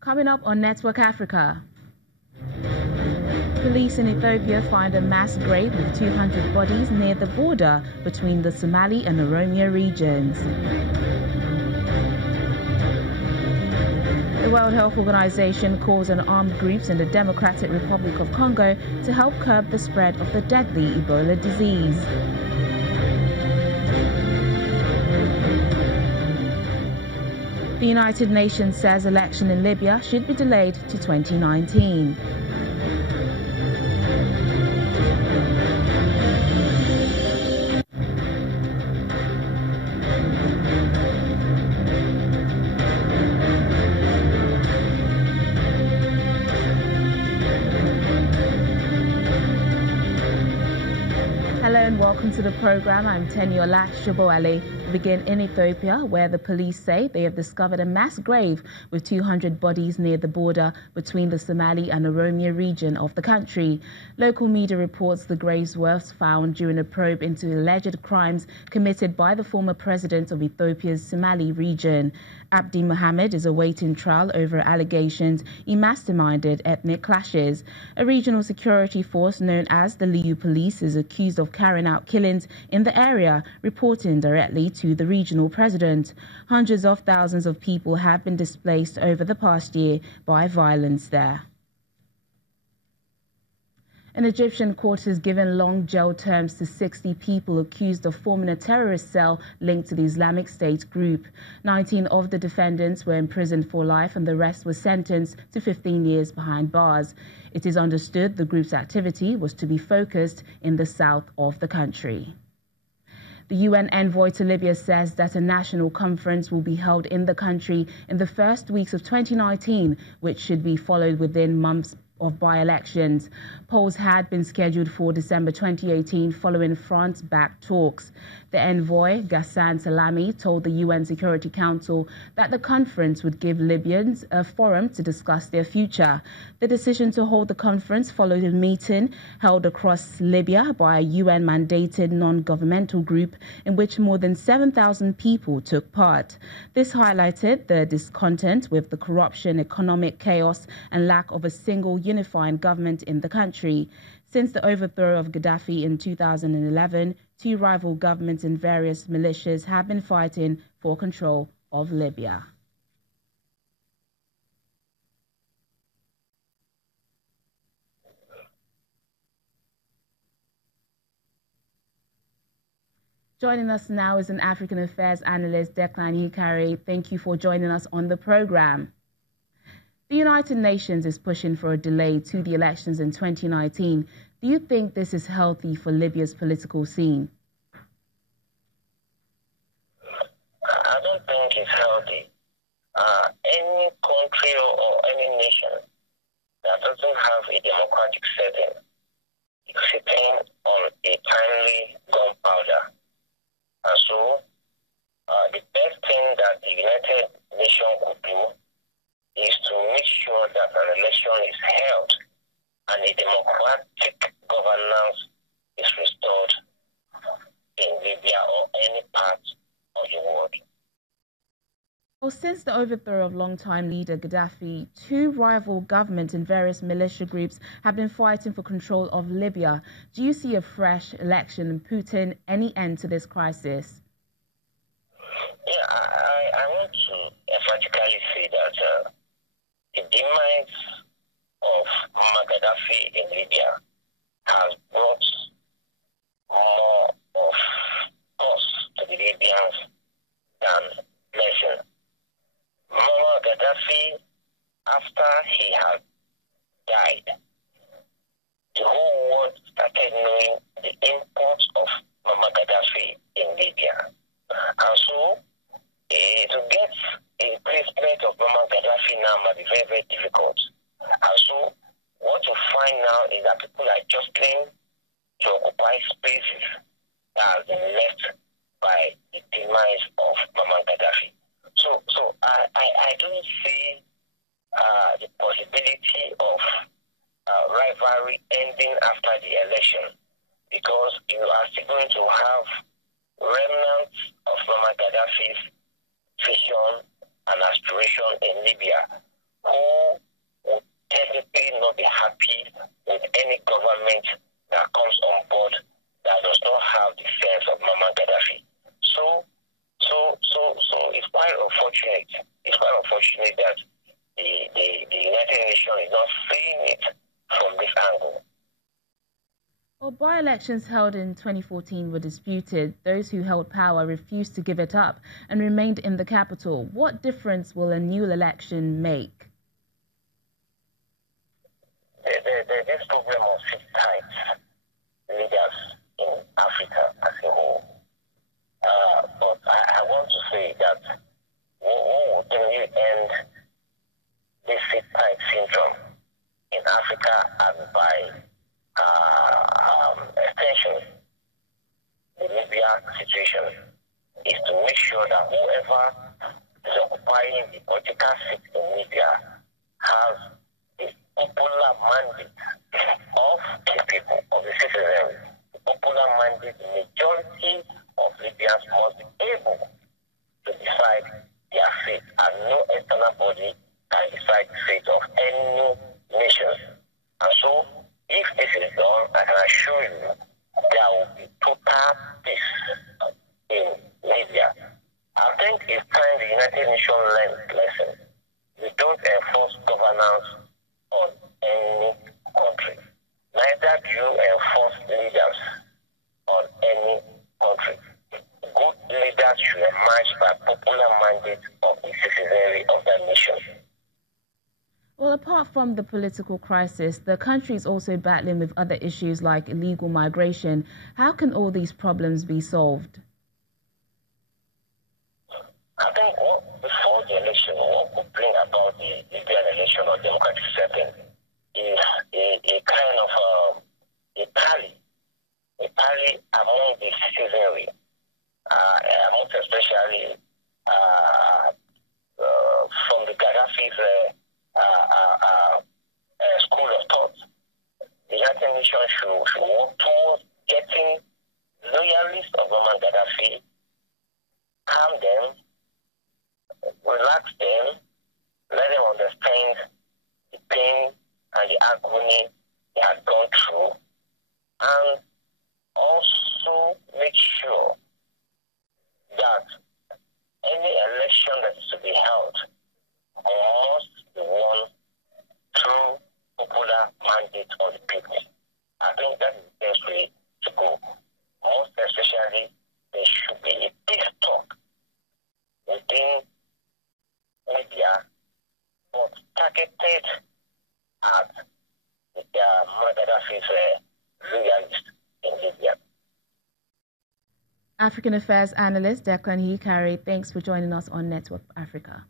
Coming up on Network Africa. Police in Ethiopia find a mass grave with 200 bodies near the border between the Somali and Oromia regions. The World Health Organization calls on armed groups in the Democratic Republic of Congo to help curb the spread of the deadly Ebola disease. The United Nations says election in Libya should be delayed to 2019. Hello and welcome to the program. I'm Teniola Shoboale. We begin in Ethiopia, where the police say they have discovered a mass grave with 200 bodies near the border between the Somali and Oromia region of the country. Local media reports the graves were found during a probe into alleged crimes committed by the former president of Ethiopia's Somali region. Abdi Mohammed is awaiting trial over allegations he masterminded ethnic clashes. A regional security force known as the Liu Police is accused of carrying out killings in the area, reporting directly to the regional president. Hundreds of thousands of people have been displaced over the past year by violence there. An Egyptian court has given long jail terms to 60 people accused of forming a terrorist cell linked to the Islamic State group. 19 of the defendants were imprisoned for life and the rest were sentenced to 15 years behind bars. It is understood the group's activity was to be focused in the south of the country. The UN envoy to Libya says that a national conference will be held in the country in the first weeks of 2019, which should be followed within months of by-elections. Polls had been scheduled for December 2018 following France-backed talks. The envoy, Ghassan Salami, told the UN Security Council that the conference would give Libyans a forum to discuss their future. The decision to hold the conference followed a meeting held across Libya by a UN-mandated non-governmental group in which more than 7,000 people took part. This highlighted the discontent with the corruption, economic chaos, and lack of a single unifying government in the country. Since the overthrow of Gaddafi in 2011, two rival governments and various militias have been fighting for control of Libya. Joining us now is an African Affairs analyst, Declan Yukari. Thank you for joining us on the program. The United Nations is pushing for a delay to the elections in 2019. Do you think this is healthy for Libya's political scene? I don't think it's healthy. Any country or any nation that doesn't have a democratic setting is sitting on a timely gunpowder. And so, the best thing that the United Nations could do is to make sure that an election is held and a democratic governance is restored in Libya or any part of the world. Well, since the overthrow of longtime leader Gaddafi, two rival governments and various militia groups have been fighting for control of Libya. Do you see a fresh election putting any end to this crisis? Yeah, I want to emphatically say that the demise of Muammar Gaddafi in Libya has brought more of cost to the Libyans than blessing. Muammar Gaddafi, after he had died, the whole world started knowing the import of Muammar Gaddafi in Libya. And so, to get a replacement of Muammar Gaddafi now might be very, very difficult. And so, what you find now is that people are jostling to occupy spaces that have been left by the demise of Muammar Gaddafi. So I don't see the possibility of rivalry ending after the election, because you are still going to have remnants of Muammar Gaddafi's vision and aspiration in Libya, who would technically not be happy with any government that comes on board that does not have the sense of Muammar Gaddafi. So it's quite unfortunate. It's quite unfortunate that the United Nations is not seeing it from this angle. Well, by-elections held in 2014 were disputed. Those who held power refused to give it up and remained in the capital. What difference will a new election make? There's this problem of six-types leaders in Africa as a whole. But I want to say that what will really end this six-type syndrome in Africa and by extension, the Libya situation is to make sure that whoever is occupying the political seat in Libya has the popular mandate of the people, of the citizenry. The popular mandate, the majority of Libyans must be able to decide their fate, and no external body can decide the fate of any nation. And so, if this is done, I can assure you there will be total peace in Libya. I think it's time the United Nations learned lesson. We don't enforce governance on any country. Neither do you enforce leaders on any country. Good leaders should emerge by popular mandate of the citizenry of that nation. Well, apart from the political crisis, the country is also battling with other issues like illegal migration. How can all these problems be solved? I think before the election, what could bring about the Libyan election or democratic setting is a kind of a tally among the citizenry, most especially from the Gaddafi's school of thought. The United Nations should work towards getting loyalists of Muammar Gaddafi, calm them, relax them, let them understand the pain and the agony they had gone through, and also make sure that any election that is to be held must be won through popular mandate of the people. I think that is the best way to go. Most especially, there should be a peace talk within Libya, but targeted at Muammar Gaddafi's loyalists in Libya. African Affairs analyst Declan Hikari, thanks for joining us on Network Africa.